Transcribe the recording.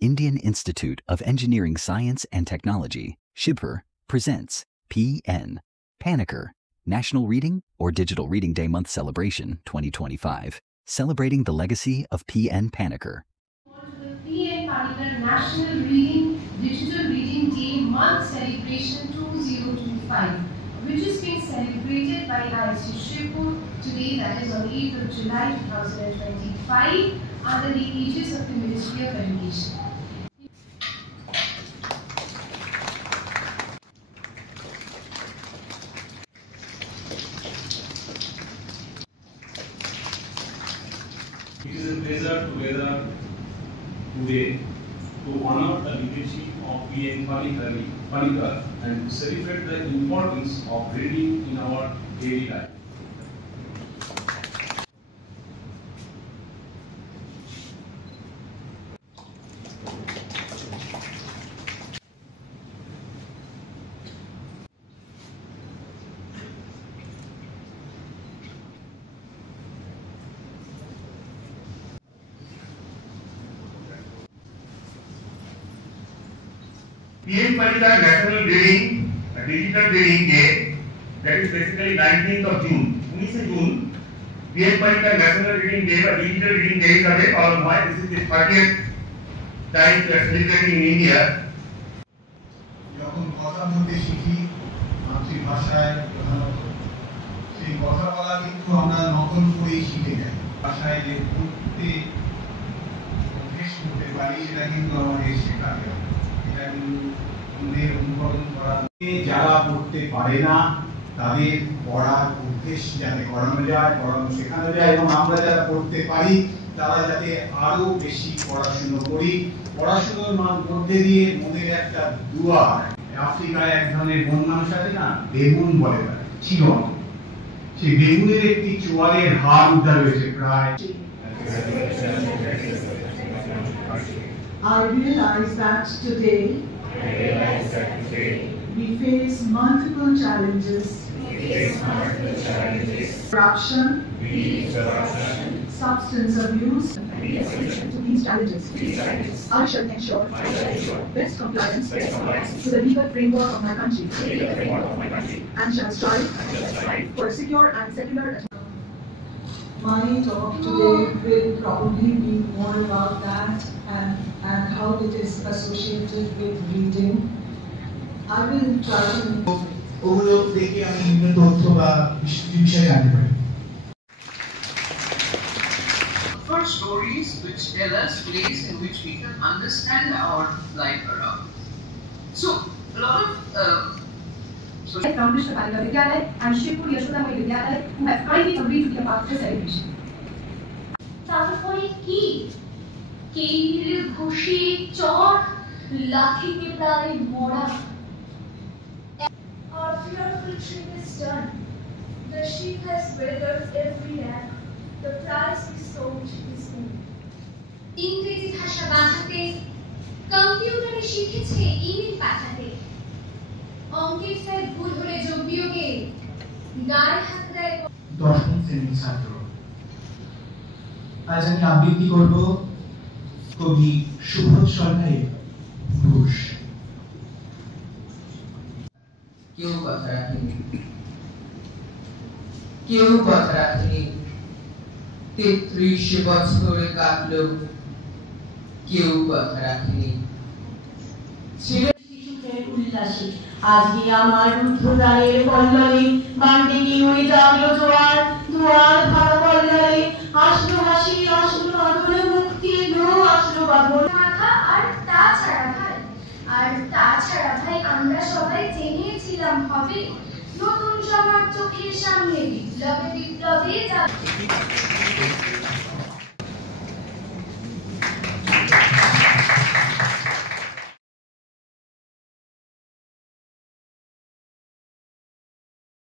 Indian Institute of Engineering Science and Technology, SHIPR, presents PN, Panicker, National Reading or Digital Reading Day Month Celebration 2025, celebrating the legacy of PN Panicker. The PN Panicker National Reading Digital Reading Day Month Celebration 2025, which is being celebrated by IISc Shirpur today, that is on 8th of July 2025, under the aegis of the Ministry of Education. It is a pleasure to gather today to honor the legacy of PN Panicker and to celebrate the importance of reading in our daily life. PN Panicker National Reading Digital Reading Day, that is basically 19th of June. 19 June, PN Panicker National Reading Day or Digital Reading Day হিসাবে পালন হয়. This is the 30th time we are celebrating in India. যখন কথা বলতে শিখি মাতৃভাষায় প্রধানত সেই কথা বলা কিন্তু আমরা নকল করেই শিখে যাই. ভাষায় যে পড়তে অভ্যেস করতে পারি সেটা কিন্তু আমাদের শেখাতে হবে. যারা পড়তে পারে না তাদের পড়ার অভ্যেস যাতে করানো যায়, পড়ানো শেখানো যায়, এবং আমরা যারা পড়তে পারি তারা যাতে আরো বেশি পড়াশুনো করি. পড়াশুনোর মধ্যে দিয়ে মনের একটা দুয়ার. আফ্রিকায় এক ধরনের বন মানুষ আছে না, বেগুন বলে তারা, ছিল সেই বেগুনের একটি চোয়ালের হাড় উঠা রয়েছে প্রায়. I realize that today we face multiple challenges. Corruption, substance abuse. To these challenges, I shall ensure best compliance to the legal framework of my country and shall strive for a secure and secular. My talk today will probably be more about that and how it is associated with reading. I will try to ওগুলো দেখে আমি বিভিন্ন তথ্য বা বিষয়ে জানতে পারি. For stories which tell us ways in which we can understand our life around. So a lot of From Krishna Panicker Vidyalaya and Shirpur Yashodhamani Vidyalaya, who have kindly agreed to be a part of the celebration. তারপরে কি কেইরে ঘষে চট লাঠিতে প্রায় মরা. Our fearful trip is done. The sheep has withered every act. The price we sold is in. ইংরেজি ভাষা বাঁচাতে কম্পিউটারে শিখেছে ইমেল পাঠাতে. অঙ্কের স্যার ভুল হলে যোগ বিয়োগে গায়ে হাত দেয়. দশম শ্রেণীর ছাত্র. আজ আমি আবৃত্তি করব কবি সুবোধ সরকারের পুরুষ. কেউ কথা রাখেনি, কেউ কথা রাখেনি, 33 বছরে কাটলো, কেউ কথা রাখেনি. শিশুদের উল্লাসে আজকে আমার রুদ্ধদ্বারের পল্লবে বান্ডে গিয়ে ওই জাগলো জোয়ার, দুয়ার ভাড়া পল্লবে আসলো হাসি, আসলো আদরে মুক্তি এলো, আসলো বাঁধন মাথা. আর তাছাড়া ভাই আমরা সবাই জেনেছিলাম হবে নতুন সমাজ চোখের সামনে বিপ্লবে যাবে.